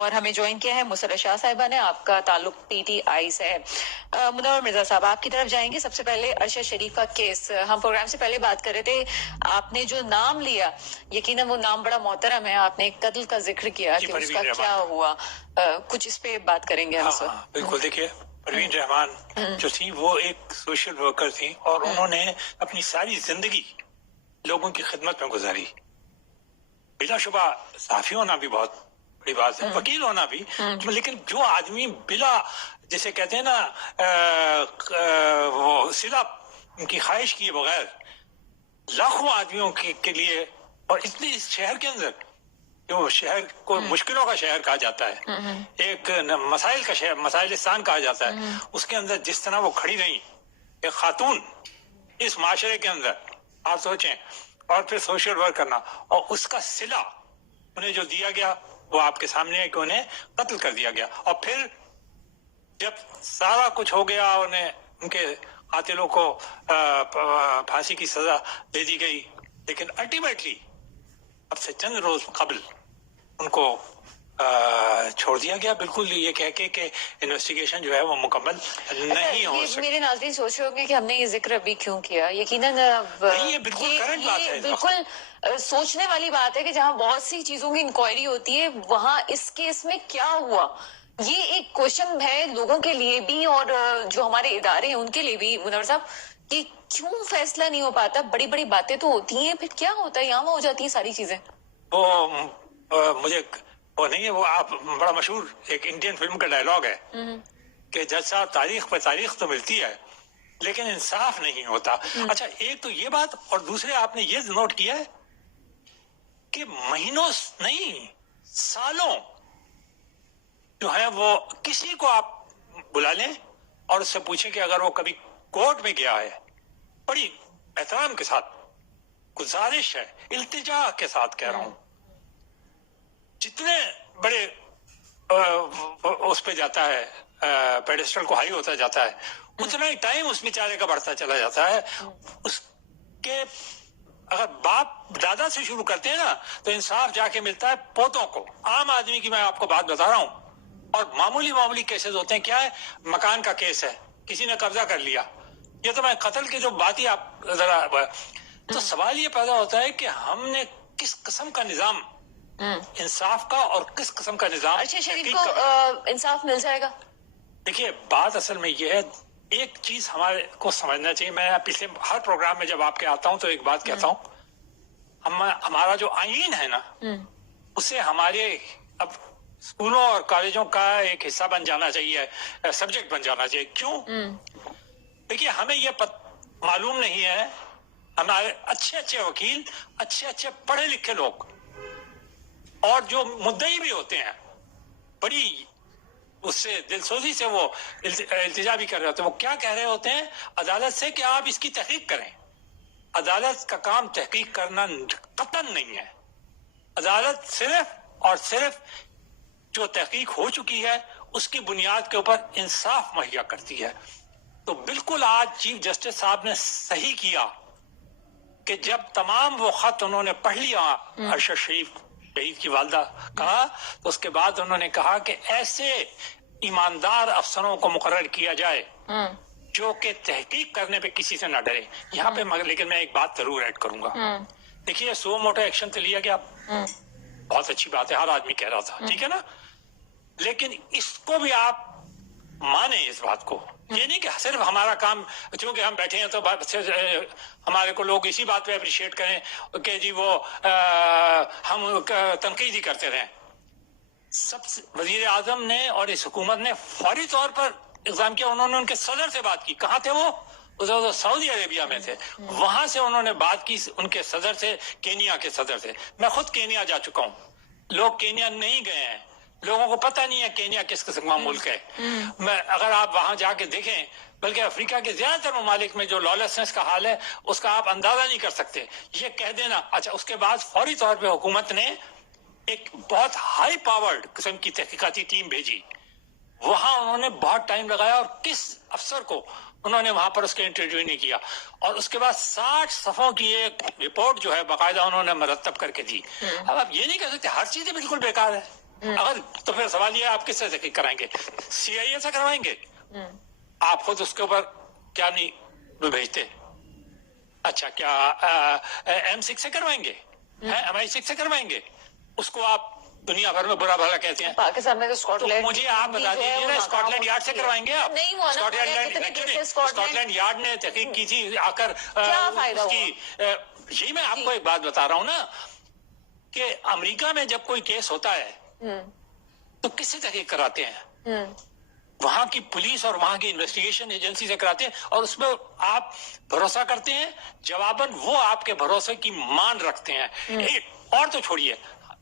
اور ہمیں جوائن کیا ہے مسرت شاہ صاحبہ نے. آپ کا تعلق پی ٹی آئی سے ہے. منور مرزا صاحب آپ کی طرف جائیں گے. سب سے پہلے ارشد شریف کا کیس ہم پروگرام سے پہلے بات کر رہے تھے. آپ نے جو نام لیا یقیناً وہ نام بڑا محترم ہے. آپ نے ایک قتل کا ذکر کیا کہ اس کا کیا ہوا, کچھ اس پہ بات کریں گے ہم سب. بالکل. دیکھیے پروین رحمان جو تھی وہ ایک سوشل ورکر تھی اور انہوں نے اپنی ساری زندگی لوگوں کی خدمت میں گزاری. بلا شبہ صحافی ہونا بھی بہت بڑی بات ہے, وکیل ہونا بھی, لیکن جو آدمی بلا جسے کہتے ہیں نا وہ صلہ ان کی خواہش کیے بغیر لاکھوں آدمیوں کے لیے, اور اتنے اس شہر کے اندر جو شہر کو مشکلوں کا شہر کہا جاتا ہے, ایک مسائل کا شہر, مسائلستان کہا جاتا ہے, اس کے اندر جس طرح وہ کھڑی رہی ایک خاتون اس معاشرے کے اندر, آپ سوچیں. اور پھر سوشل ورک کرنا, اور اس کا صلہ انہیں جو دیا گیا وہ آپ کے سامنے ہے کہ انہیں قتل کر دیا گیا. اور پھر جب سارا کچھ ہو گیا, انہیں ان کے قاتلوں کو پھانسی کی سزا دے دی گئی, لیکن الٹیمیٹلی اب سے چند روز قبل ان کو چھوڑ دیا گیا, بالکل یہ کہہ کے کہ انویسٹیگیشن جو ہے وہ مکمل نہیں ہو سکی. میرے ناظرین سوچ رہے ہوں گے کہ ہم نے یہ ذکر ابھی کیوں کیا. یقیناً یہ بالکل کرنٹ بات ہے, بالکل سوچنے والی بات ہے کہ جہاں بہت سی چیزوں کی انکوائری ہوتی ہے وہاں اس کیس میں کیا ہوا, یہ ایک کوشچن ہے لوگوں کے لیے بھی اور جو ہمارے ادارے ہیں ان کے لیے بھی. منور صاحب کہ کیوں فیصلہ نہیں ہو پاتا؟ بڑی بڑی باتیں تو ہوتی ہیں, پھر کیا ہوتا ہے یہاں ہو جاتی ہیں ساری چیزیں. وہ مجھے وہ نہیں ہے, وہ آپ بڑا مشہور ایک انڈین فلم کا ڈائلاگ ہے کہ جج صاحب تاریخ پہ تاریخ تو ملتی ہے لیکن انصاف نہیں ہوتا. اچھا ایک تو یہ بات, اور دوسرے آپ نے یہ نوٹ کیا ہے کہ مہینوں نہیں سالوں جو ہے وہ کسی کو آپ بلا لیں اور اس سے پوچھیں کہ اگر وہ کبھی کورٹ میں گیا ہے, بڑی احترام کے ساتھ گزارش ہے, التجا کے ساتھ کہہ رہا ہوں, جتنے بڑے اس پہ جاتا ہے پیڈسٹل کو ہائی ہوتا جاتا ہے اتنا ہی ٹائم اس بیچارے کا بڑھتا چلا جاتا ہے. اس کے اگر باپ دادا سے شروع کرتے ہیں نا تو انصاف جا کے ملتا ہے پوتوں کو. عام آدمی کی میں آپ کو بات بتا رہا ہوں, اور معمولی کیسز ہوتے ہیں. کیا ہے, مکان کا کیس ہے, کسی نے قبضہ کر لیا, یہ تو میں قتل کی جو بات ہی آپ ذرا, تو سوال یہ پیدا ہوتا ہے کہ ہم نے کس قسم کا نظام انصاف کا اور کس قسم کا نظام ارشد شریف کو انصاف مل جائے گا. دیکھیے بات اصل میں یہ ہے, ایک چیز ہمارے کو سمجھنا چاہیے. میں پچھلے ہر پروگرام میں جب آپ کے آتا ہوں تو ایک بات کہتا ہوں, ہمارا جو آئین ہے نا اسے ہمارے اب اسکولوں اور کالجوں کا ایک حصہ بن جانا چاہیے, سبجیکٹ بن جانا چاہیے. کیوں؟ دیکھیے ہمیں یہ معلوم نہیں ہے, ہمارے اچھے وکیل, اچھے پڑھے لکھے لوگ اور جو مدعی بھی ہوتے ہیں بڑی اس سے دل سوزی سے وہ التجا بھی کر رہے ہوتے ہیں, وہ کیا کہہ رہے ہوتے ہیں عدالت سے کہ آپ اس کی تحقیق کریں. عدالت کا کام تحقیق کرنا قطعاً نہیں ہے. عدالت صرف اور صرف جو تحقیق ہو چکی ہے اس کی بنیاد کے اوپر انصاف مہیا کرتی ہے. تو بالکل آج چیف جسٹس صاحب نے صحیح کیا کہ جب تمام وہ خط انہوں نے پڑھ لیا ارشد شریف شہید کی والدہ کہا, تو اس کے بعد انہوں نے کہا کہ ایسے ایماندار افسروں کو مقرر کیا جائے جو کہ تحقیق کرنے پہ کسی سے نہ ڈرے. یہاں پہ لیکن میں ایک بات ضرور ایڈ کروں گا. دیکھیے سو موٹو ایکشن تو لیا گیا, بہت اچھی بات ہے, ہر آدمی کہہ رہا تھا, ٹھیک ہے نا, لیکن اس کو بھی آپ مانیں اس بات کو. یہ نہیں کہ صرف ہمارا کام چونکہ ہم بیٹھے ہیں تو ہمارے کو لوگ اسی بات پہ اپریشیٹ کریں کہ جی وہ ہم تنقید ہی کرتے رہیں. وزیر اعظم نے اور اس حکومت نے فوری طور پر اقدام کیا. انہوں نے ان کے صدر سے بات کی. کہاں تھے وہ سعودی عربیہ میں تھے. وہاں سے انہوں نے بات کی ان کے صدر سے, کینیا کے صدر سے. میں خود کینیا جا چکا ہوں, لوگ کینیا نہیں گئے ہیں, لوگوں کو پتہ نہیں ہے کینیا کس قسم کا ملک ہے. اگر آپ وہاں جا کے دیکھیں, بلکہ افریقہ کے زیادہ تر ممالک میں جو لالسنس کا حال ہے اس کا آپ اندازہ نہیں کر سکتے. یہ کہہ دینا. اچھا اس کے بعد فوری طور پہ حکومت نے ایک بہت ہائی پاورڈ قسم کی تحقیقاتی ٹیم بھیجی. وہاں انہوں نے بہت ٹائم لگایا اور کس افسر کو انہوں نے وہاں پر اس کے انٹرویو نہیں کیا, اور اس کے بعد 60 صفحوں کی ایک رپورٹ جو ہے باقاعدہ انہوں نے مرتب کر کے دی. اب آپ یہ نہیں کہہ سکتے ہر چیز بالکل بیکار ہے. اگر تو پھر سوال یہ آپ کس سے تحقیق کرائیں گے؟ سی آئی اے سے کروائیں گے؟ آپ خود اس کے اوپر کیا نہیں بھیجتے؟ اچھا کیا M6 سے کروائیں گے؟ MI6 سے کروائیں گے؟ اس کو آپ دنیا بھر میں برا بھلا کہتے ہیں. پاکستان میں تو اسکاٹ لینڈ, مجھے آپ بتا دیجیے نا اسکاٹ لینڈ یارڈ سے کروائیں گے آپ؟ نہیں ہوا نا, اسکاٹ لینڈ یارڈ نے تحقیق کی تھی آ کر اس کی. یہی میں آپ کو ایک بات بتا رہا ہوں نا کہ امریکہ میں جب کوئی کیس ہوتا ہے تو کس سے تحقیق کراتے ہیں؟ وہاں کی پولیس اور وہاں کی انویسٹیگیشن ایجنسی سے کراتے ہیں, اور اس میں آپ بھروسہ کرتے ہیں, جواباً وہ آپ کے بھروسے کی مان رکھتے ہیں. اور تو چھوڑیے,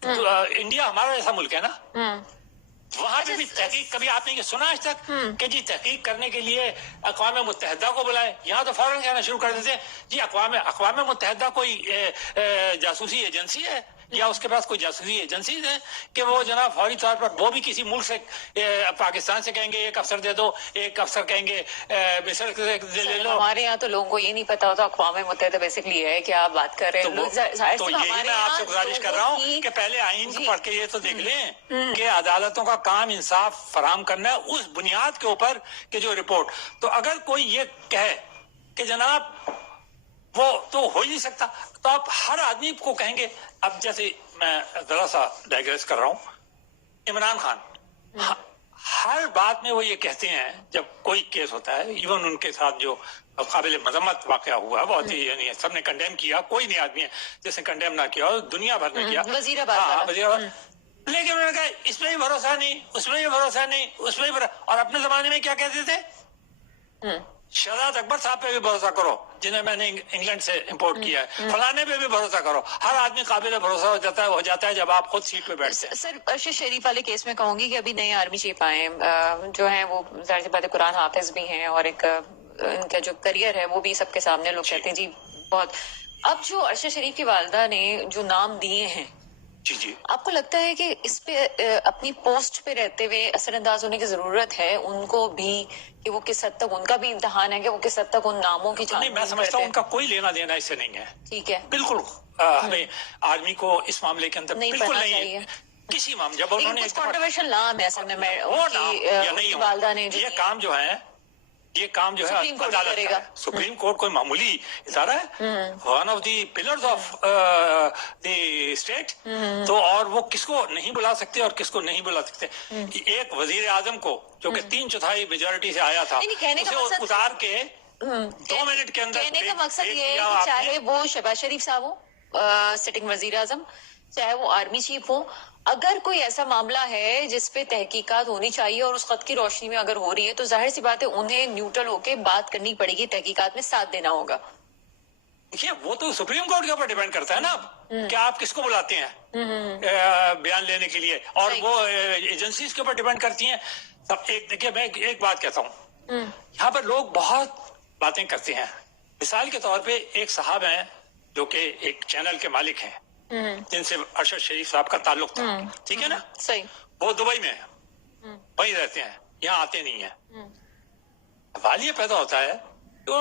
انڈیا ہمارا ایسا ملک ہے نا, وہاں پہ بھی تحقیق کبھی آپ نے یہ سنا آج تک کہ جی تحقیق کرنے کے لیے اقوام متحدہ کو بلائے؟ یہاں تو فوراً کہنا شروع کر دیتے ہیں جی اقوام متحدہ کوئی جاسوسی ایجنسی ہے یا اس کے پاس کوئی جاسوسی ایجنسیز ہیں کہ وہ جناب فوری طور پر وہ بھی کسی ملک سے پاکستان سے کہیں گے ایک افسر دے دو, ایک افسر کہیں گے مصر سے لے لو. ہمارے یہاں تو لوگوں کو یہ نہیں پتا ہوتا اقوام متحدہ بیسکلی ہے کہ آپ بات کر رہے ہیں. تو یہی میں آپ سے گزارش کر رہا ہوں کہ پہلے آئین کو پڑھ کے یہ تو دیکھ لیں کہ عدالتوں کا کام انصاف فراہم کرنا ہے اس بنیاد کے اوپر کہ جو رپورٹ. تو اگر کوئی یہ کہے کہ جناب وہ تو ہو ہی نہیں سکتا, تو آپ ہر آدمی کو کہیں گے. اب جیسے میں ذرا سا ڈائگریس کر رہا ہوں, عمران خان ہر بات میں وہ یہ کہتے ہیں جب کوئی کیس ہوتا ہے, ایون ان کے ساتھ جو قابل مذمت واقعہ ہوا بہت ہی, یعنی سب نے کنڈیم کیا, کوئی نہیں آدمی ہے جس نے کنڈیم نہ کیا, اور دنیا بھر میں کیا, وزیر آباد, لیکن انہوں نے کہا اس میں بھی بھروسہ نہیں, اس میں بھی بھروسہ نہیں, اس میں بھی اور اپنے زمانے میں کیا کہتے تھے؟ شہزاد اکبر صاحب پہ بھی بھروسہ کرو جنہیں میں نے انگلینڈ سے امپورٹ کیا ہے, فلانے پہ بھی بھروسہ کرو. ہر آدمی قابل بھروسہ ہو جاتا ہے جب آپ خود سیٹ پہ بیٹھتے ہیں. سر ارشد شریف والے کیس میں کہوں گی کہ ابھی نئے آرمی چیف آئے ہیں جو ہیں, وہ ظاہر سی بات ہے قرآن حافظ بھی ہیں, اور ایک ان کا جو کریئر ہے وہ بھی سب کے سامنے, لوگ کہتے ہیں جی بہت. اب جو ارشد شریف کی والدہ نے جو نام دیے ہیں, جی آپ کو لگتا ہے کہ اس پہ اپنی پوسٹ پہ رہتے ہوئے اثر انداز ہونے کی ضرورت ہے ان کو بھی, کہ وہ کس حد تک ان کا بھی امتحان ہے کہ وہ کس حد تک ان ناموں کی نہیں, میں سمجھتا ہوں ان کا کوئی لینا دینا اس سے نہیں ہے. ٹھیک ہے, بالکل ہمیں آدمی کو اس معاملے کے اندر بالکل نہیں ہے کسی معاملے. جب انہوں نے کنٹروورشل نام ہے اصل میں والدہ نے یہ کام جو ہے, یہ کام جو ہے عدالت کا, سپریم کورٹ کوئی معمولی ادارہ ہے, one of the pillars of the state. تو اور وہ کس کو نہیں بلا سکتے اور کس کو نہیں بلا سکتے. ایک وزیر اعظم کو جو کہ 3/4 میجورٹی سے آیا تھا, اسے اتار کے 2 منٹ کے اندر. کہنے کا مقصد یہ ہے کہ چاہے وہ شہباز شریف صاحب ہو سٹنگ وزیر اعظم, چاہے وہ آرمی چیف ہو, اگر کوئی ایسا معاملہ ہے جس پہ تحقیقات ہونی چاہیے اور اس خط کی روشنی میں اگر ہو رہی ہے تو ظاہر سی بات ہے انہیں نیوٹرل ہو کے بات کرنی پڑے گی, تحقیقات میں ساتھ دینا ہوگا. دیکھیے وہ تو سپریم کورٹ کے اوپر ڈیپینڈ کرتا ہے نا کہ آپ کس کو بلاتے ہیں بیان لینے کے لیے, اور وہ ایجنسیز کے اوپر ڈیپینڈ کرتی ہیں. دیکھیے میں ایک بات کہتا ہوں, یہاں پر لوگ بہت باتیں کرتے ہیں. مثال کے طور پہ ایک صاحب ہیں جو کہ ایک چینل کے مالک ہیں جن سے ارشد شریف صاحب کا تعلق تھا, ٹھیک ہے نا, صحیح, وہ دبئی میں ہیں, وہیں رہتے ہیں, یہاں آتے نہیں ہیں. سوال یہ پیدا ہوتا ہے تو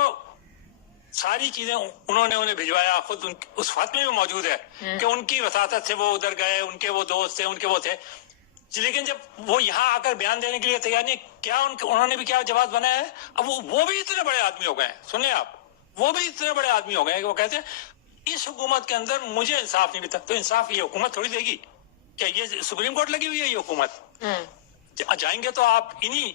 ساری چیزیں انہوں نے انہیں بھجوایا, خود اس خط میں بھی موجود ہے کہ ان کی وساطت سے وہ ادھر گئے, ان کے وہ دوست تھے, ان کے وہ تھے. لیکن جب وہ یہاں آ کر بیان دینے کے لیے تیار نہیں, کیا انہوں نے بھی کیا جواب بنایا ہے؟ اب وہ بھی اتنے بڑے آدمی ہو گئے ہیں, سنیں آپ, وہ بھی اتنے بڑے آدمی ہو گئے ہیں کہ وہ کہتے ہیں اس حکومت کے اندر مجھے انصاف نہیں ملتا. تو انصاف یہ حکومت تھوڑی دے گی, کیا یہ سپریم کورٹ لگی ہوئی ہے یہ حکومت؟ جائیں گے تو آپ انہی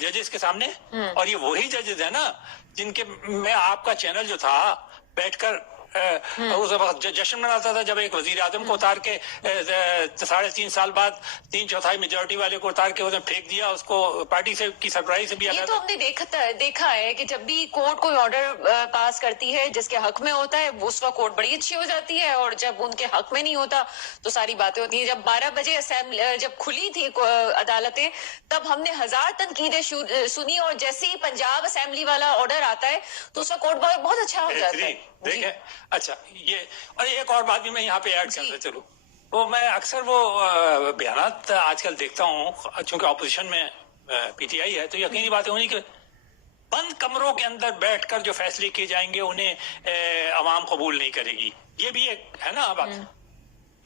ججز کے سامنے, اور یہ وہی ججز ہیں نا جن کے میں آپ کا چینل جو تھا بیٹھ کر اس وقت جشن مناتا تھا جب ایک وزیر اعظم کو اتار کے 3.5 سال بعد 3/4 میجورٹی والے کو اتار کے انہوں نے پھینک دیا, اس کو پارٹی سے کی سرپرائز سے بھی. یہ تو ہم نے دیکھا ہے کہ جب بھی کورٹ کوئی آرڈر پاس کرتی ہے جس کے حق میں ہوتا ہے اس وقت کورٹ بڑی اچھی ہو جاتی ہے, اور جب ان کے حق میں نہیں ہوتا تو ساری باتیں ہوتی ہیں. جب 12 بجے جب کھلی تھی عدالتیں تب ہم نے 1000 تنقیدیں سنی, اور جیسے ہی پنجاب اسمبلی والا آرڈر آتا ہے تو اس کا کورٹ بہت اچھا ہو جاتا ہے. دیکھیں اچھا, یہ اور ایک اور بات بھی میں یہاں پہ ایڈ کرتا چلوں, وہ میں اکثر وہ بیانات آج کل دیکھتا ہوں, چونکہ اپوزیشن میں پی ٹی آئی ہے, تو یقینی بات ہے انہیں کہ بند کمروں کے اندر بیٹھ کر جو فیصلے کیے جائیں گے انہیں عوام قبول نہیں کرے گی. یہ بھی ایک ہے نا بات.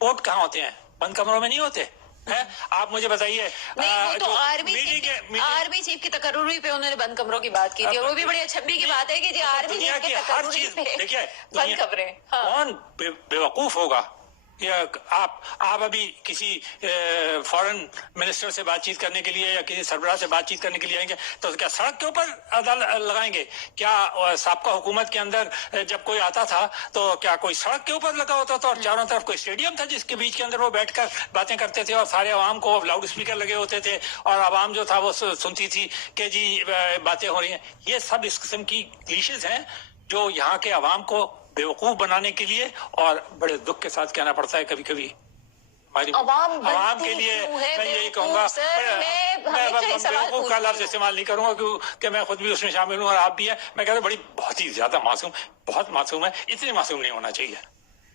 ووٹ کہاں ہوتے ہیں؟ بند کمروں میں نہیں ہوتے. ہے. آپ مجھے بتائیے نہیں وہ تو آرمی چیف کی تقرری پہ انہوں نے بند کمروں کی بات کی تھی اور وہ بھی بڑی اچھبی کی بات ہے کہ جی آرمی چیف کی تقرری پہ بند کمریں. کون بیوقوف ہوگا؟ آپ ابھی کسی فورن منسٹر سے بات چیت کرنے کے لیے یا کسی سربراہ سے بات چیت کرنے کے لیے آئیں گے تو کیا سڑک کے اوپر لگائیں گے؟ کیا سابقہ حکومت کے اندر جب کوئی آتا تھا تو کیا کوئی سڑک کے اوپر لگا ہوتا تھا اور چاروں طرف کوئی اسٹیڈیم تھا جس کے بیچ کے اندر وہ بیٹھ کر باتیں کرتے تھے اور سارے عوام کو لاؤڈ اسپیکر لگے ہوتے تھے اور عوام جو تھا وہ سنتی تھی کہ جی باتیں ہو رہی ہیں؟ یہ سب اس قسم کی کلیشز ہیں جو یہاں کے عوام کو بیوقوف بنانے کے لیے اور بڑے دکھ کے ساتھ کہنا پڑتا ہے کبھی کبھی عوام کے لیے. میں یہی کہوں گا, میں بیوقوف کا لفظ استعمال نہیں کروں گا کہ میں خود بھی اس میں شامل ہوں اور آپ بھی ہیں. میں کہتا ہوں بڑی بہت ہی زیادہ معصوم, بہت معصوم ہے. اتنی معصوم نہیں ہونا چاہیے.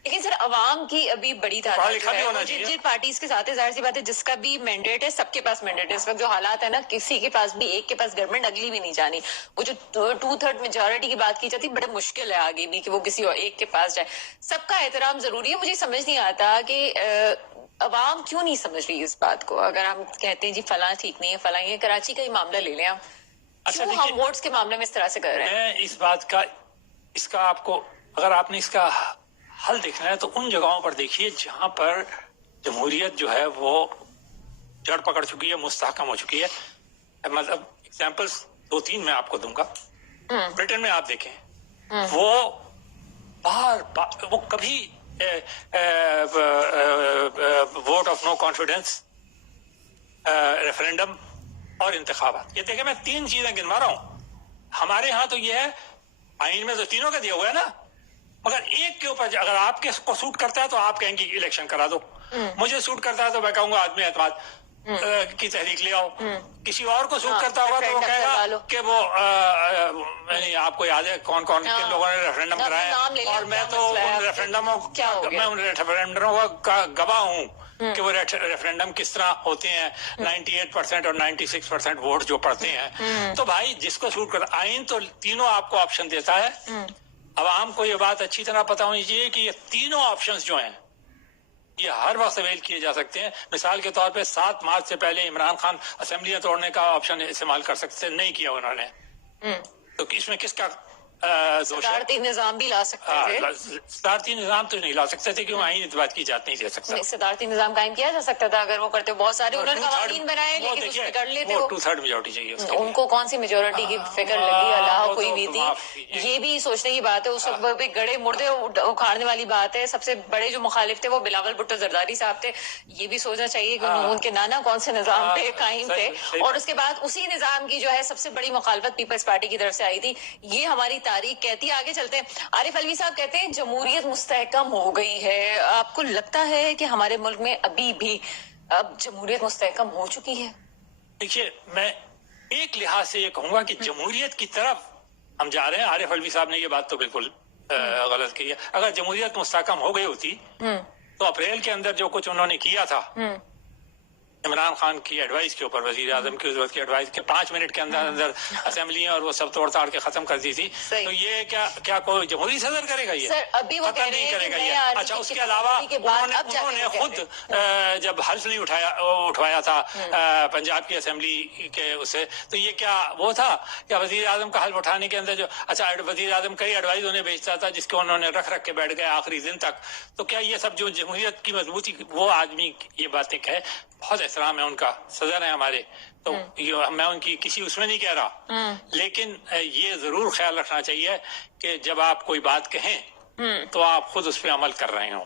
لیکن سر عوام کی ابھی بڑی تعداد جن پارٹیز کے ساتھ ظاہر سی بات ہے جس کا بھی مینڈیٹ ہے, سب کے پاس مینڈیٹ ہے. اس وقت جو حالات ہے نا, کسی کے پاس بھی ایک کے پاس گورنمنٹ اگلی بھی نہیں جانی. وہ جو 2/3 میجورٹی کی بات کی جاتی, بڑے مشکل ہے آگے بھی کہ وہ کسی ایک کے پاس جائے. سب کا احترام ضروری ہے. مجھے سمجھ نہیں آتا کہ عوام کیوں نہیں سمجھ رہی اس بات کو. اگر ہم کہتے ہیں جی فلاں ٹھیک نہیں ہے, فلاں یہ کراچی کا ہی معاملہ لے لیں ہم, کیوں ہم ووٹس کے معاملے میں اس طرح سے کر رہے ہیں؟ میں اس بات کا اس کا آپ کو اگر آپ نے اس کا حل دیکھنا ہے تو ان جگہوں پر دیکھیے جہاں پر جمہوریت جو ہے وہ جڑ پکڑ چکی ہے, مستحکم ہو چکی ہے. مطلب ایگزامپلس 2-3 میں آپ کو دوں گا. برٹن میں آپ دیکھیں, وہ وہ کبھی vote of no confidence, referendum اور انتخابات, یہ دیکھیں میں 3 چیزیں گنوا رہا ہوں. ہمارے ہاں تو یہ ہے, آئین میں تو تینوں کا دیا ہوا ہے نا, مگر ایک کے اوپر اگر آپ کے کو سوٹ کرتا ہے تو آپ کہیں گے الیکشن کرا دو, مجھے سوٹ کرتا ہے تو میں کہوں گا آدمی اعتماد کی تحریک لے آؤ. کسی اور کو سوٹ کرتا ہوگا تو وہ کہے گا کہ وہ آپ کو یاد ہے کون کون کن لوگوں نے ریفرینڈم کرایا, اور میں تو ان ریفرینڈموں کا گواہ ہوں کہ وہ ریفرینڈم کس طرح ہوتے ہیں. 98% اور 96% ووٹ جو پڑتے ہیں. تو بھائی جس کو سوٹ کرتا, آئین تو تینوں آپ کو آپشن دیتا ہے. عوام کو یہ بات اچھی طرح پتا ہونی چاہیے کہ یہ تینوں آپشنز جو ہیں یہ ہر وقت اویل کیے جا سکتے ہیں. مثال کے طور پہ 7 مارچ سے پہلے عمران خان اسمبلیاں توڑنے کا آپشن استعمال کر سکتے, نہیں کیا انہوں نے. تو اس میں کس کا صدارتی نظام بھی لا سکتے تھے. صدارتی نظام تو نہیں لا سکتے تھے کیوں آئین اعتماد کی اجازت نہیں دے سکتا. صدارتی نظام قائم کیا جا سکتا تھا اگر وہ کرتے. بہت سارے انہوں نے قوانین بنائے لیکن اس میں کر لیتے. 2/3 میجورٹی چاہیے ان کو کون سی میجورٹی کی فکر لگی, اللہ کوئی بھی تھی. یہ بھی سوچنے کی بات ہے. اس وقت گڑے مردے اکھاڑنے والی بات ہے. سب سے بڑے جو مخالف تھے وہ بلاول بھٹو زرداری صاحب تھے. یہ بھی سوچنا چاہیے کہ ان کے نانا کون سے نظام پہ قائم تھے, اور اس کے بعد اسی نظام کی جو ہے سب سے بڑی مخالفت پیپلز پارٹی کی طرف سے آئی تھی. یہ ہماری تاریخ کہتی ہے. آگے چلتے ہیں. عارف علوی صاحب کہتے ہیں جمہوریت مستحکم ہو گئی ہے. آپ کو لگتا ہے کہ ہمارے ملک میں ابھی بھی اب جمہوریت مستحکم ہو چکی ہے؟ دیکھیے میں ایک لحاظ سے یہ کہوں گا کہ جمہوریت کی طرف ہم جا رہے ہیں. عارف علوی صاحب نے یہ بات تو بالکل غلط کی ہے. اگر جمہوریت مستحکم ہو گئی ہوتی تو اپریل کے اندر جو کچھ انہوں نے کیا تھا عمران خان کی ایڈوائز کے اوپر, وزیر اعظم کی ضرورت کی ایڈوائز کے 5 منٹ کے اندر اندر اسمبلیاں اور وہ سب توڑ تاڑ کے ختم کر دی تھی. تو یہ کیا کوئی جمہوری صدر کرے گا؟ یہ ابھی وہ ختم نہیں کرے گا یہ. اچھا اس کے علاوہ انہوں نے خود جب حلف نہیں اٹھوایا تھا پنجاب کی اسمبلی کے اسے, تو یہ کیا وہ تھا کیا وزیر اعظم کا حلف اٹھانے کے اندر جو اچھا وزیر اعظم کئی ایڈوائز انہیں بھیجتا تھا جس کو انہوں نے رکھ کے بیٹھ گئے آخری دن تک. تو کیا یہ سب جو جمہوریت کی مضبوطی, وہ آدمی یہ باتیں کہے, بہت احترام ہے ان کا, صدر ہے ہمارے, تو میں ان کی کسی اس میں نہیں کہہ رہا, لیکن یہ ضرور خیال رکھنا چاہیے کہ جب آپ کوئی بات کہیں تو آپ خود اس پہ عمل کر رہے ہوں.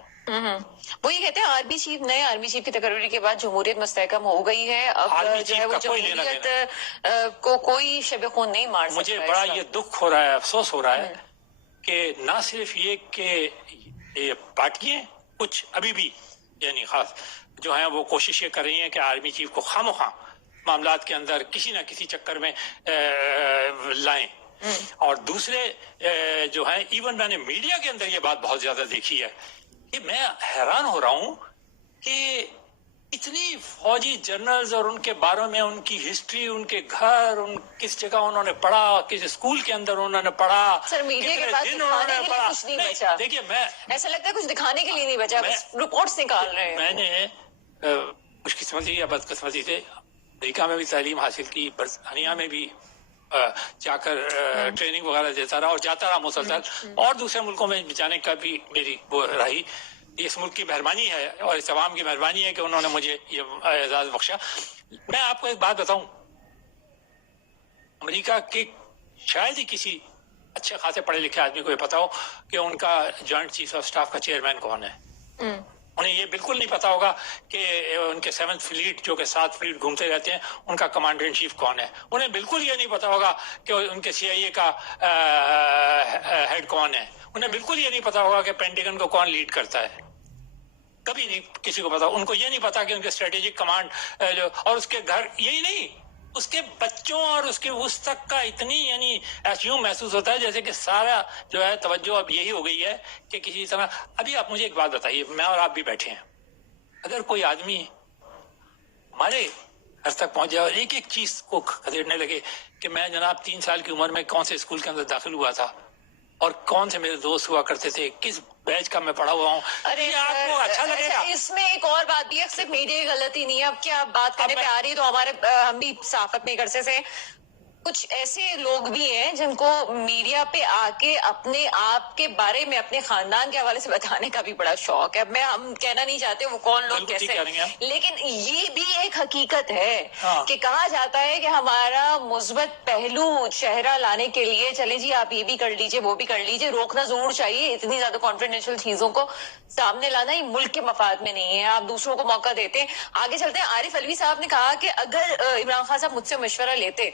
وہ یہ کہتے ہیں نئے آرمی چیف کی تقرری کے بعد جمہوریت مستحکم ہو گئی ہے. اب جو ہے وہ جمہوریت کو کوئی شب خون نہیں مار سکتا. مجھے بڑا یہ دکھ ہو رہا ہے, افسوس ہو رہا ہے کہ نہ صرف یہ کہ یہ پارٹیاں کچھ ابھی بھی یعنی خاص جو ہیں وہ کوشش یہ کر رہی ہیں کہ آرمی چیف کو خواہ معاملات کے اندر کسی نہ کسی چکر میں لائیں, اور دوسرے جو ہیں ایون میں نے میڈیا کے اندر یہ بات بہت زیادہ دیکھی ہے کہ میں حیران ہو رہا ہوں کہ اتنی فوجی جنرلز اور ان کے بارے میں ان کی ہسٹری, ان کے گھر, ان کس جگہ انہوں نے پڑھا, کس اسکول کے اندر انہوں نے پڑھا, سر میڈیا کے پاس دکھانے کے لیے کچھ نہیں بچا. دیکھیے میں ایسا لگتا ہے کچھ دکھانے کے لیے نہیں بچا, بس رپورٹس نکال رہے ہیں. میں نے خوش قسمتی یا بدقسمتی سے امریکہ میں بھی تعلیم حاصل کی، برطانیہ میں بھی جا کر ٹریننگ وغیرہ دیتا رہا اور جاتا رہا مسلسل، اور دوسرے ملکوں میں جانے کا بھی میری وہ رہی. اس ملک کی مہربانی ہے اور اس عوام کی مہربانی ہے کہ انہوں نے مجھے یہ اعزاز بخشا. میں آپ کو ایک بات بتاؤں، امریکہ کے شاید ہی کسی اچھے خاصے پڑھے لکھے آدمی کو یہ پتا ہو کہ ان کا جوائنٹ چیف آف اسٹاف کا چیئرمین کون ہے. انہیں یہ بالکل نہیں پتا ہوگا کہ ان کے 7th فلیٹ جو کہ 7 فلیٹ گھومتے رہتے ہیں ان کا کمانڈر ان چیف کون ہے. انہیں بالکل یہ نہیں پتا ہوگا کہ ان کے CIA کا ہیڈ کون ہے. انہیں بالکل یہ نہیں پتا ہوگا کہ پینٹیگن کو کون لیڈ کرتا ہے. کبھی نہیں کسی کو پتا. ان کو یہ نہیں پتا کہ ان کے اسٹریٹجک کمانڈ اور اس کے گھر، یہی نہیں اس کے بچوں اور اس کے اس تک کا اتنی، یعنی ایسا یوں محسوس ہوتا ہے جیسے کہ سارا جو ہے توجہ اب یہی ہو گئی ہے کہ کسی طرح. ابھی آپ مجھے ایک بات بتائیے، میں اور آپ بھی بیٹھے ہیں، اگر کوئی آدمی ہمارے گھر تک پہنچ جائے اور ایک ایک چیز کو خریدنے لگے کہ میں جناب 3 سال کی عمر میں کون سے اسکول کے اندر داخل ہوا تھا اور کون سے میرے دوست ہوا کرتے تھے، کس بیچ کا میں پڑھا ہوا ہوں، یہ آپ کو اچھا لگے گا؟ اس میں ایک اور بات بھی ہے، صرف میڈیا کی غلطی نہیں ہے. اب کیا بات کرنے پہ آ رہی ہے تو ہم بھی صحافت میں عرصے سے کچھ ایسے لوگ بھی ہیں جن کو میڈیا پہ آ کے اپنے آپ کے بارے میں اپنے خاندان کے حوالے سے بتانے کا بھی بڑا شوق ہے. ہم کہنا نہیں چاہتے وہ کون لوگ کیسے، لیکن یہ بھی ایک حقیقت ہے کہ کہا جاتا ہے کہ ہمارا مثبت پہلو چہرہ لانے کے لیے چلے جی آپ یہ بھی کر لیجئے وہ بھی کر لیجئے، روکنا ضرور چاہیے. اتنی زیادہ کانفیڈینشیل چیزوں کو سامنے لانا یہ ملک کے مفاد میں نہیں ہے. آپ دوسروں کو موقع دیتے ہیں. آگے چلتے ہیں. عارف علوی صاحب نے کہا کہ اگر عمران خان صاحب مجھ سے مشورہ لیتے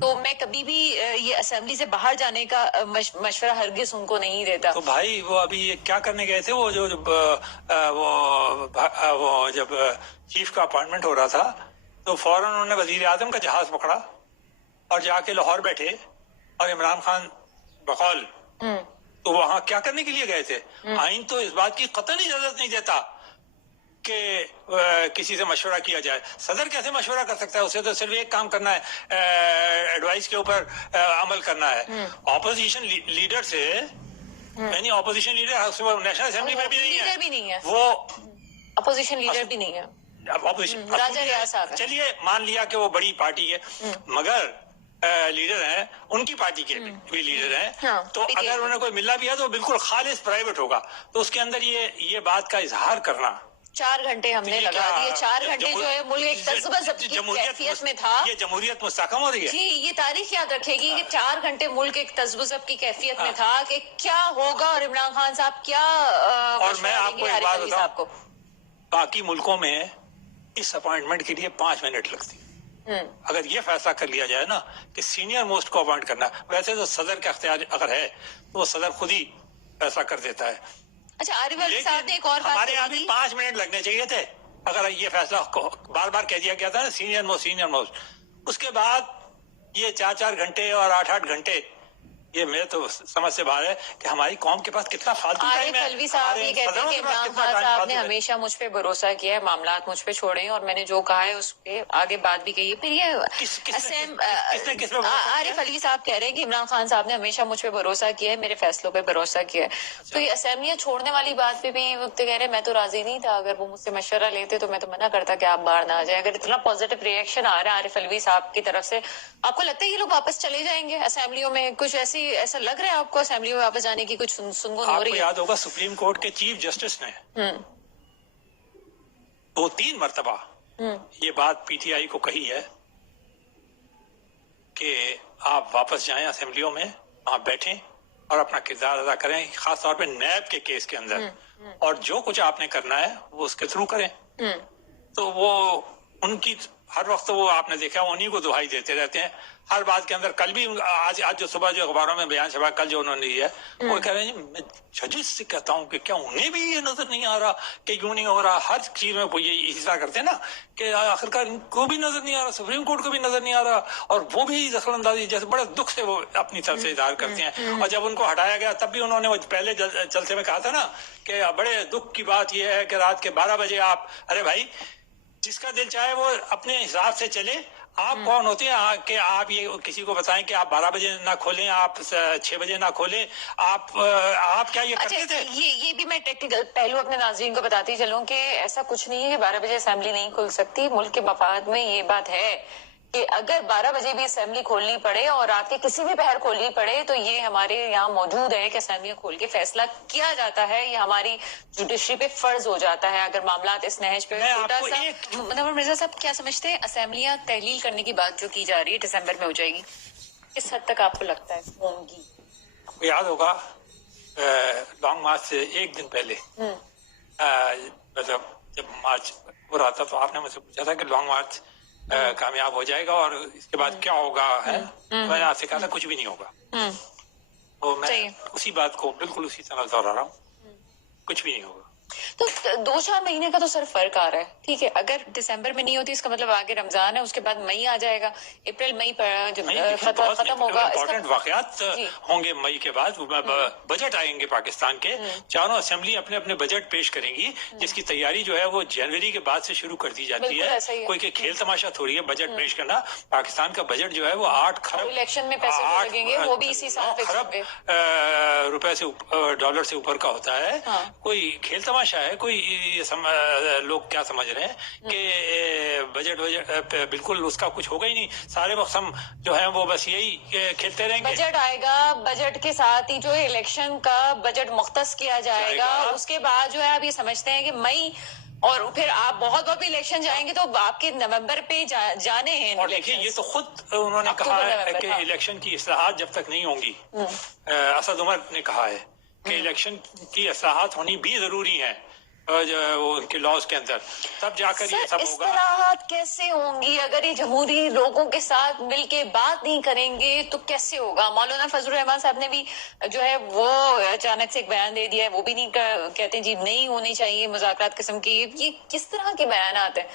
تو میں کبھی بھی یہ اسمبلی سے باہر جانے کا مشورہ ہرگز ان کو نہیں دیتا. تو بھائی وہ ابھی یہ کیا کرنے گئے تھے، وہ جو وہ جب چیف کا اپائنٹمنٹ ہو رہا تھا تو فوراً انہوں نے وزیر اعظم کا جہاز پکڑا اور جا کے لاہور بیٹھے اور عمران خان بقول تو وہاں کیا کرنے کے لیے گئے تھے؟ آئین تو اس بات کی قطعاً اجازت نہیں دیتا کہ کسی سے مشورہ کیا جائے. صدر کیسے مشورہ کر سکتا ہے؟ اسے تو صرف ایک کام کرنا ہے، ایڈوائس کے اوپر عمل کرنا ہے. اپوزیشن لیڈر سے، یعنی اپوزیشن لیڈر نیشنل اسمبلی میں بھی نہیں ہے، وہ اپوزیشن لیڈر بھی نہیں ہے. راجہ ریاض صاحب چلیے مان لیا کہ وہ بڑی پارٹی ہے، مگر لیڈر ہیں ان کی پارٹی کے بھی لیڈر ہیں، تو اگر انہیں کوئی ملنا بھی ہے تو بالکل خالص پرائیویٹ ہوگا. تو اس کے اندر یہ بات کا اظہار کرنا، 4 گھنٹے ہم نے لگا دیے. 4 گھنٹے جو ہے ملک ایک تذبذب کی کیفیت میں تھا. یہ جمہوریت مستحکم ہو رہی ہے. جی یہ تاریخ یاد رکھے گی کہ 4 گھنٹے ملک ایک تذبذب کی کیفیت میں تھا کہ کیا ہوگا اور عمران خان صاحب کیا. اور میں آپ کو ایک بات بتاؤں، باقی ملکوں میں اس اپوائنٹمنٹ کے لیے 5 منٹ لگتی. اگر یہ فیصلہ کر لیا جائے نا کہ سینئر موسٹ کو اپوائنٹ کرنا، ویسے تو صدر کا اختیار اگر ہے تو وہ صدر خود ہی فیصلہ کر دیتا ہے. اچھا عارف علوی صاحب نے ایک اور بات، ہمارے یہاں بھی 5 منٹ لگنے چاہیے تھے اگر یہ فیصلہ بار بار کہہ دیا گیا تھا نا سینئر موسٹ. اس کے بعد یہ 4 گھنٹے اور 8 گھنٹے، یہ میرے تو سمجھ سے باہر ہے کہ ہماری قوم کے پاس کتنا فالتو ٹائم ہے. عارف علوی صاحب یہ کہتے ہیں کہ عمران خان صاحب نے ہمیشہ مجھ پہ بھروسہ کیا ہے، معاملات مجھ پہ چھوڑے ہیں اور میں نے جو کہا ہے اس پہ آگے بات بھی کہی ہے. پھر یہ عارف علوی صاحب کہہ رہے ہیں کہ عمران خان صاحب نے ہمیشہ مجھ پہ بھروسہ کیا ہے، میرے فیصلوں پہ بھروسہ کیا ہے. تو یہ اسمبلیاں چھوڑنے والی بات پہ بھی وقت کہہ رہے ہیں میں تو راضی نہیں تھا. اگر وہ مجھ سے مشورہ لیتے تو میں تو منع کرتا کہ آپ باہر نہ آ جائیں. اگر اتنا پازیٹیو ریئیکشن آ رہا ہے عارف علوی صاحب کی طرف سے، آپ کو لگتا ہے یہ لوگ واپس چلے جائیں گے اسمبلیوں میں؟ کچھ ایسا لگ رہا ہے آپ کو اسمبلی میں واپس جانے کی کچھ سنگن ہو رہی ہے؟ آپ کو یاد ہوگا سپریم کورٹ کے چیف جسٹس نے 2-3 مرتبہ یہ بات PTI کو کہی ہے کہ آپ واپس جائیں اسمبلیوں میں، وہاں بیٹھیں اور اپنا کردار ادا کریں، خاص طور پہ نیب کے کیس کے اندر، اور جو کچھ آپ نے کرنا ہے وہ اس کے تھرو کریں. تو وہ ان کی ہر وقت وہ آپ نے دیکھا انہی کو دہائی دیتے رہتے ہیں ہر بات کے اندر. کل بھی آج جو صبح جو اخباروں میں بیان چھپا، کل جو انہوں نے دیا ہے، وہ کہہ رہے ہیں میں ججز سے کہتا ہوں کہ کیا انہیں بھی یہ نظر نہیں آ رہا کہ کیوں نہیں ہو رہا؟ ہر چیز میں وہ یہ حصہ کرتے ہیں نا کہ آخرکار ان کو بھی نظر نہیں آ رہا، سپریم کورٹ کو بھی نظر نہیں آ رہا، اور وہ بھی دخل اندازی جیسے بڑے دکھ سے وہ اپنی طرف سے اظہار کرتے ہیں. اور جب ان کو ہٹایا گیا تب بھی انہوں نے وہ پہلے جلسے میں کہا تھا نا کہ بڑے دکھ کی بات یہ ہے کہ رات کے 12 بجے آپ، ارے بھائی جس کا دل چاہے وہ اپنے حساب سے چلے، آپ کون ہوتے ہیں کہ آپ یہ کسی کو بتائیں کہ آپ 12 بجے نہ کھولیں، آپ 6 بجے نہ کھولیں؟ آپ کیا یہ کرتے تھے؟ یہ بھی میں ٹیکنیکل پہلو اپنے ناظرین کو بتاتی چلوں کہ ایسا کچھ نہیں ہے کہ 12 بجے اسمبلی نہیں کھل سکتی. ملک کے مفاد میں یہ بات ہے کہ اگر 12 بجے بھی اسمبلی کھولنی پڑے اور رات کے کسی بھی پہر کھولنی پڑے تو یہ ہمارے یہاں موجود ہے کہ اسمبلیاں کھول کے فیصلہ کیا جاتا ہے. یہ ہماری جوڈیشری پہ فرض ہو جاتا ہے اگر معاملات اس نہج پہ. چھوٹا سا منور مرزا صاحب کیا سمجھتے ہیں اسمبلیاں تحلیل کرنے کی بات جو کی جا رہی ہے دسمبر میں ہو جائے گی، کس حد تک آپ کو لگتا ہے ہوں گی؟ آپ کو یاد ہوگا لانگ مارچ سے ایک دن پہلے مطلب جب مارچ ہو رہا تھا تو آپ نے مجھ سے پوچھا تھا کہ لانگ مارچ کامیاب ہو جائے گا اور اس کے بعد کیا ہوگا ہے. میں نے آپ سے کہا تھا کچھ بھی نہیں ہوگا. تو میں اسی بات کو بالکل اسی طرح دوہرا رہا ہوں، کچھ بھی نہیں ہوگا. تو 2-4 مہینے کا تو صرف فرق آ رہا ہے. ٹھیک ہے، اگر دسمبر میں نہیں ہوتی اس کا مطلب آگے رمضان ہے، اس کے بعد مئی آ جائے گا، اپریل مئی جب ختم ہوگا. امپورٹنٹ واقعات ہوں گے مئی کے بعد. بجٹ آئیں گے پاکستان کے، چاروں اسمبلی اپنے اپنے بجٹ پیش کریں گی جس کی تیاری جو ہے وہ جنوری کے بعد سے شروع کر دی جاتی ہے. کوئی کہ کھیل تماشا تھوڑی ہے بجٹ پیش کرنا. پاکستان کا بجٹ جو ہے وہ 8 خرب الیکشن میں پیسے لگیں گے وہ بھی اسی سال روپے سے ڈالر سے اوپر کا ہوتا ہے. کوئی کھیل تماشا ہے؟ کوئی لوگ کیا سمجھ رہے ہیں کہ بجٹ بالکل اس کا کچھ ہوگا ہی نہیں. سارے وقت ہم جو ہیں وہ بس یہی کھیلتے رہیں گے. بجٹ آئے گا، بجٹ کے ساتھ ہی جو ہے الیکشن کا بجٹ مختص کیا جائے گا. اس کے بعد جو ہے آپ یہ سمجھتے ہیں کہ مئی اور پھر آپ بہت بھی الیکشن جائیں گے تو آپ کے نومبر پہ جانے ہیں. اور دیکھیے یہ تو خود انہوں نے کہا ہے کہ الیکشن کی اصلاحات جب تک نہیں ہوں گی، اسد عمر نے کہا ہے کہ الیکشن کی اصلاحات ہونی بھی ضروری ہیں ان کے لاز کے اندر، تب جا کر یہ سب ہوگا. اصلاحات کیسے ہوں گی اگر یہ جمہوری لوگوں کے ساتھ مل کے بات نہیں کریں گے تو کیسے ہوگا؟ مولانا فضل الرحمان صاحب نے بھی جو ہے وہ اچانک سے ایک بیان دے دیا ہے، وہ بھی نہیں کہتے جی نہیں ہونی چاہیے مذاکرات قسم کی. یہ کس طرح کے بیانات ہیں؟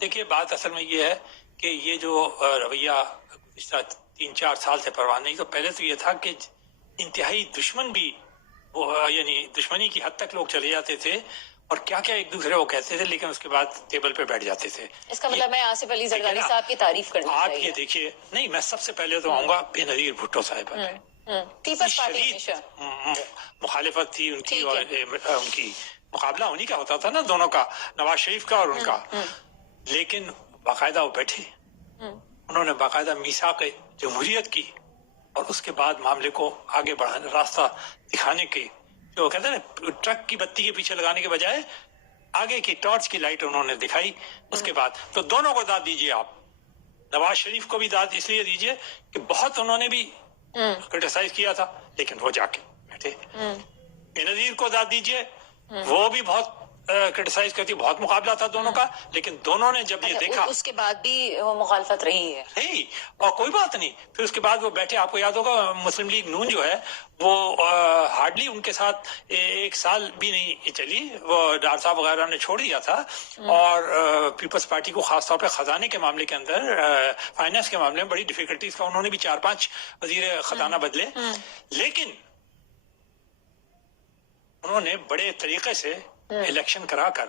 دیکھیے بات اصل میں یہ ہے کہ یہ جو رویہ گزشتہ 3-4 سال سے پروان نہیں، تو پہلے تو یہ تھا کہ انتہائی دشمن بھی یعنی دشمنی کی حد تک لوگ چلے جاتے تھے اور کیا کیا ایک دوسرے کو کہتے تھے، لیکن اس کے بعد ٹیبل پہ بیٹھ جاتے تھے. اس کا مطلب میں آصف علی زرداری صاحب کی تعریف کرنا آپ یہ دیکھیے. نہیں، میں سب سے پہلے تو آؤں گا بے نظیر بھٹو صاحب پیپلز پارٹی مخالفت تھی ان کی اور ان کی مقابلہ انہی کا ہوتا تھا نا، دونوں کا، نواز شریف کا اور ان کا. لیکن باقاعدہ وہ بیٹھے، انہوں نے باقاعدہ میثاق جمہوریت کی اور اس کے بعد معاملے کو آگے بڑھانے، راستہ دکھانے کی، جو کہتے ہیں نا ٹرک کی بتی کے پیچھے لگانے کے بجائے آگے کی ٹارچ کی لائٹ انہوں نے دکھائی. اس کے بعد تو دونوں کو داد دیجیے. آپ نواز شریف کو بھی داد اس لیے دیجیے کہ بہت انہوں نے بھی کرٹیسائز کیا تھا لیکن وہ جا کے بیٹھے. بے نظیر کو داد دیجیے، وہ بھی بہت کرٹیسائز کرتی، بہت مقابلہ تھا دونوں کا، لیکن دونوں نے جب یہ دیکھا اس کے بعد بھی مخالفت رہی ہے. نہیں اور کوئی بات نہیں. پھر اس کے بعد وہ بیٹھے. آپ کو یاد ہوگا مسلم لیگ نون جو ہے وہ ہارڈلی ان کے ساتھ 1 سال بھی نہیں چلی، وہ ڈار صاحب وغیرہ نے چھوڑ دیا تھا. اور پیپلز پارٹی کو خاص طور پہ خزانے کے معاملے کے اندر، فائنانس کے معاملے میں بڑی ڈیفیکلٹیز کا انہوں نے بھی 4-5 وزیر خزانہ بدلے. لیکن انہوں نے بڑے طریقے سے الیکشن کرا کر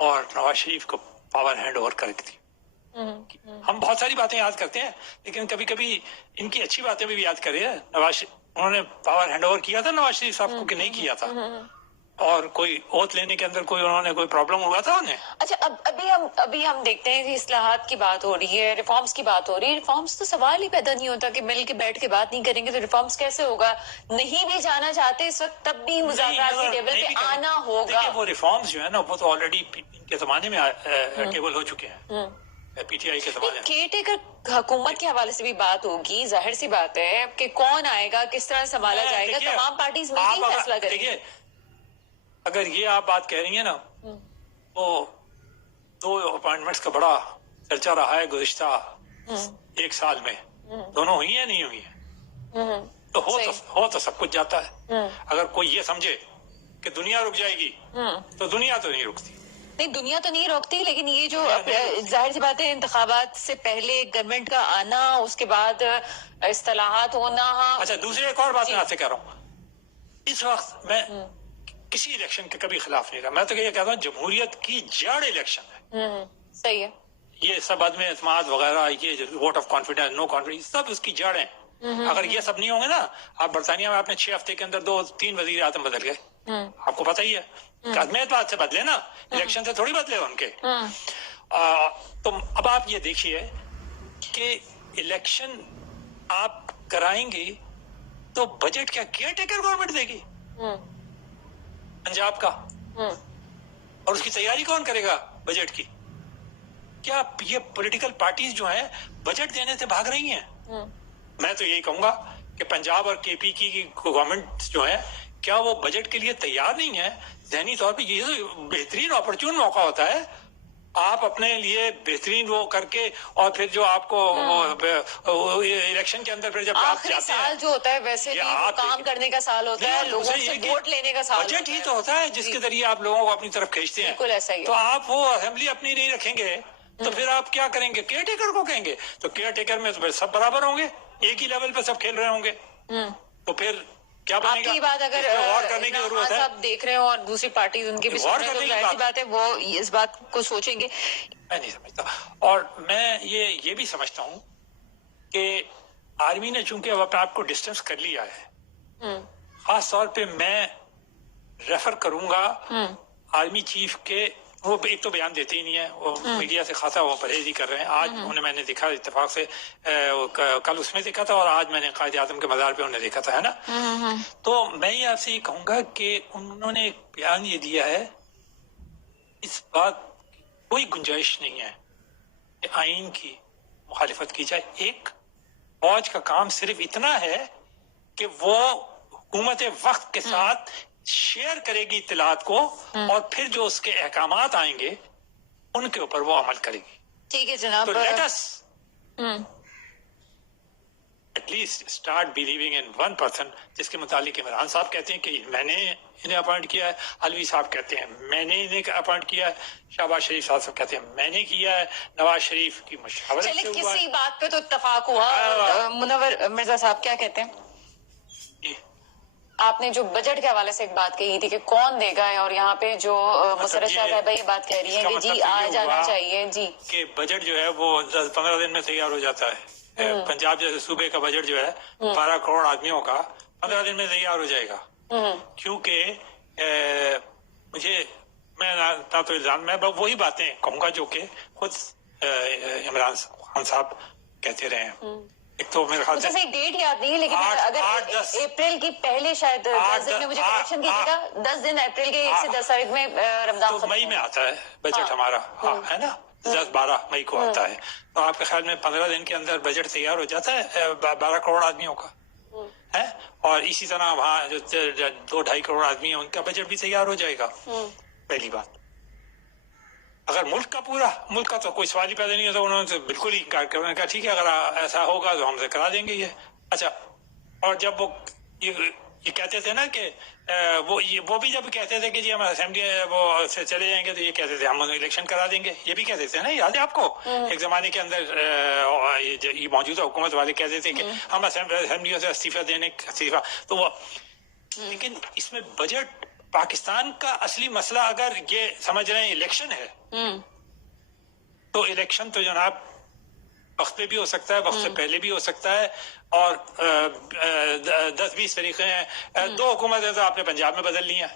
اور نواز شریف کو پاور ہینڈ اوور کر دی. ہم بہت ساری باتیں یاد کرتے ہیں لیکن کبھی کبھی ان کی اچھی باتیں بھی یاد کریں. انہوں نے پاور ہینڈ اوور کیا تھا نواز شریف صاحب کو کہ نہیں کیا تھا؟ اور کوئی اوت لینے کے اندر انہوں نے کوئی پرابلم ہوا تھا انہیں؟ اچھا ابھی ہم دیکھتے ہیں کہ اصلاحات کی بات ہو رہی ہے، ریفارمز کی بات ہو رہی ہے. ریفارمز تو سوال ہی پیدا نہیں ہوتا کہ مل کے بیٹھ کے بات نہیں کریں گے تو ریفارمز کیسے ہوگا؟ نہیں بھی جانا چاہتے اس وقت تب بھی مذاکرات کی ٹیبل پہ آنا ہوگا. وہ ریفارمز جو ہے نا وہ تو آلریڈی ان کے زمانے میں ٹیبل ہو چکے ہیں، پی ٹی آئی کے زمانے میں. کیئر ٹیکر حکومت کے حوالے سے بھی بات ہوگی. ظاہر سی بات ہے کہ کون آئے گا، کس طرح سنبھالا جائے گا، تمام پارٹیز مل کے فیصلہ کریں گے. اگر یہ آپ بات کہہ رہی ہیں نا تو 2 اپائنٹمنٹس کا بڑا چرچا رہا ہے گزشتہ 1 سال میں. دونوں ہوئی ہیں نہیں ہوئی ہیں؟ تو ہو تو سب کچھ جاتا ہے. اگر کوئی یہ سمجھے کہ دنیا رک جائے گی تو دنیا تو نہیں رکتی. نہیں، دنیا تو نہیں روکتی، لیکن یہ جو ظاہر سی بات ہے انتخابات سے پہلے گورنمنٹ کا آنا، اس کے بعد اصطلاحات ہونا. اچھا دوسری ایک اور بات میں آپ سے کہہ رہا ہوں، اس وقت میں کسی الیکشن کے کبھی خلاف نہیں رہا. میں تو یہ کہتا ہوں جمہوریت کی جڑ الیکشن ہے. صحیح ہے. یہ سب عدم اعتماد وغیرہ، یہ vote of confidence, no confidence, سب اس کی جڑ ہیں. اگر یہ سب نہیں ہوں گے نا، آپ برطانیہ میں اپنے 6 ہفتے کے اندر 2-3 وزیر اعظم بدل گئے، آپ کو پتہ ہی ہے. عدم اعتماد سے بدلے نا، الیکشن سے تھوڑی بدلے ان کے. تو اب آپ یہ دیکھیے کہ الیکشن آپ کرائیں گے تو بجٹ کیا کیئر ٹیکر گورنمنٹ دے گی پنجاب کا؟ اور اس کی تیاری کون کرے گا بجٹ کی؟ کیا یہ پولیٹیکل پارٹیز جو ہیں بجٹ دینے سے بھاگ رہی ہیں؟ میں تو یہی کہوں گا کہ پنجاب اور کے پی کی گورنمنٹ جو ہے، کیا وہ بجٹ کے لیے تیار نہیں ہے؟ ذہنی طور پہ یہ تو بہترین اپرچون موقع ہوتا ہے، آپ اپنے لیے بہترین وہ کر کے، اور پھر جو آپ کو الیکشن کے اندر پھر جب آپ آخری سال جو ہوتا ہے ویسے بھی کام کرنے کا سال ہوتا ہے، لوگوں سے ووٹ لینے کا سال. بجٹ ہی تو ہوتا ہے جس کے ذریعے آپ لوگوں کو اپنی طرف کھینچتے ہیں. بالکل ایسا ہی. تو آپ وہ اسمبلی اپنی نہیں رکھیں گے تو پھر آپ کیا کریں گے؟ کیئر ٹیکر کو کہیں گے. تو کیئر ٹیکر میں تو پھر سب برابر ہوں گے، ایک ہی لیول پہ سب کھیل رہے ہوں گے. تو پھر کیا بنے گا؟ آپ کی بات اگر غور کرنے کی ضرورت ہے. صاحب دیکھ رہے ہوں اور دوسری پارٹیز ان کی بھی سن رہے ہیں، تو ظاہر سی بات ہے وہ اس بات کو سوچیں گے. میں نہیں سمجھتا. اور میں یہ بھی سمجھتا ہوں کہ آرمی نے چونکہ اب اپنے آپ کو ڈسٹینس کر لیا ہے، خاص طور پہ میں ریفر کروں گا آرمی چیف کے. وہ ایک تو بیان دیتے ہی نہیں ہے، وہ میڈیا سے خاصا وہ پرہیز ہی کر رہے ہیں. آج انہیں میں نے دیکھا اتفاق سے، کل اس میں دیکھا تھا اور آج میں نے قائد اعظم کے مزار پہ انہیں دیکھا تھا، ہے نا. تو میں یہ آپ سے یہ کہوں گا کہ انہوں نے ایک بیان یہ دیا ہے، اس بات کی کوئی گنجائش نہیں ہے کہ آئین کی مخالفت کی جائے. ایک فوج کا کام صرف اتنا ہے کہ وہ حکومت وقت کے ساتھ شیئر کرے گی اطلاعات کو، اور پھر جو اس کے احکامات آئیں گے ان کے اوپر وہ عمل کرے گی. ٹھیک ہے جناب. تو let us at least start believing in one person, جس کے متعلق عمران صاحب کہتے ہیں کہ میں نے انہیں اپوائنٹ کیا ہے، علوی صاحب کہتے ہیں میں نے انہیں اپوائنٹ کیا ہے، شہباز شریف صاحب کہتے ہیں میں نے کیا ہے، نواز شریف کی مشاورت سے ہوا ہے. کسی بات پہ تو اتفاق ہوا. منور مرزا صاحب کیا کہتے ہیں؟ آپ نے جو بجٹ کے حوالے سے ایک بات کہی تھی کہ کون دے گا، اور یہاں پہ جو مسرت شاہ صاحبہ یہ بات کہہ رہی ہیں کہ جی آ جانا چاہیے. جی کہ بجٹ جو ہے وہ 10-15 دن میں تیار ہو جاتا ہے. پنجاب جیسے صوبے کا بجٹ جو ہے 12 کروڑ آدمیوں کا 15 دن میں تیار ہو جائے گا. کیونکہ میں نہ تو الزام، میں وہی باتیں کہوں گا جو کہ خود عمران خان صاحب کہتے رہے ہیں. ایک تو میرے خیال سے ڈیٹ یاد نہیں ہے، لیکن اگر اپریل کی پہلے شاید 10 دن میں مجھے کریکشن کیجیے گا، 10 دن اپریل کے 1 سے 10 تاریخ میں رمضان تو مئی میں آتا ہے بجٹ ہمارا، ہے نا، 10-12 مئی کو آتا ہے. تو آپ کے خیال میں 15 دن کے اندر بجٹ تیار ہو جاتا ہے 12 کروڑ آدمیوں کا ہے؟ اور اسی طرح وہاں جو 2-2.5 کروڑ آدمی ہیں ان کا بجٹ بھی تیار ہو جائے گا. پہلی بات، اگر ملک کا تو کوئی سوال ہی پیدا نہیں ہوتا. انہوں نے بالکل ہی انکار کر، کہا ٹھیک ہے اگر ایسا ہوگا تو ہم سے کرا دیں گے یہ. اچھا، اور جب وہ یہ کہتے تھے نا کہ وہ بھی جب کہتے تھے کہ جی ہم اسمبلی وہ سے چلے جائیں گے، تو یہ کہتے تھے ہم الیکشن کرا دیں گے. یہ بھی کہتے تھے نا، یاد ہے آپ کو؟ ایک زمانے کے اندر یہ موجودہ حکومت والے کہتے تھے کہ ہم اسمبلیوں سے استعفیٰ تو وہ. لیکن اس میں بجٹ، پاکستان کا اصلی مسئلہ اگر یہ سمجھ رہے ہیں الیکشن ہے، تو الیکشن تو جناب وقت پہ بھی ہو سکتا ہے، وقت سے پہلے بھی ہو سکتا ہے. اور 10-20 طریقے ہیں. 2 حکومتیں تو آپ نے پنجاب میں بدل لی ہیں،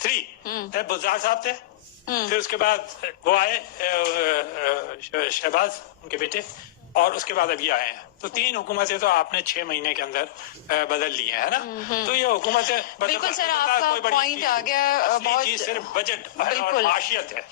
3 بزدار صاحب تھے، پھر اس کے بعد وہ آئے شہباز ان کے بیٹے، اور اس کے بعد اب یہ آئے ہیں. تو 3 حکومتیں تو آپ نے 6 مہینے کے اندر بدل لی ہیں، ہے نا. تو یہ حکومتیں بالکل سر، آپ کا پوائنٹ آ گیا. صرف بجٹ اور معاشیت ہے.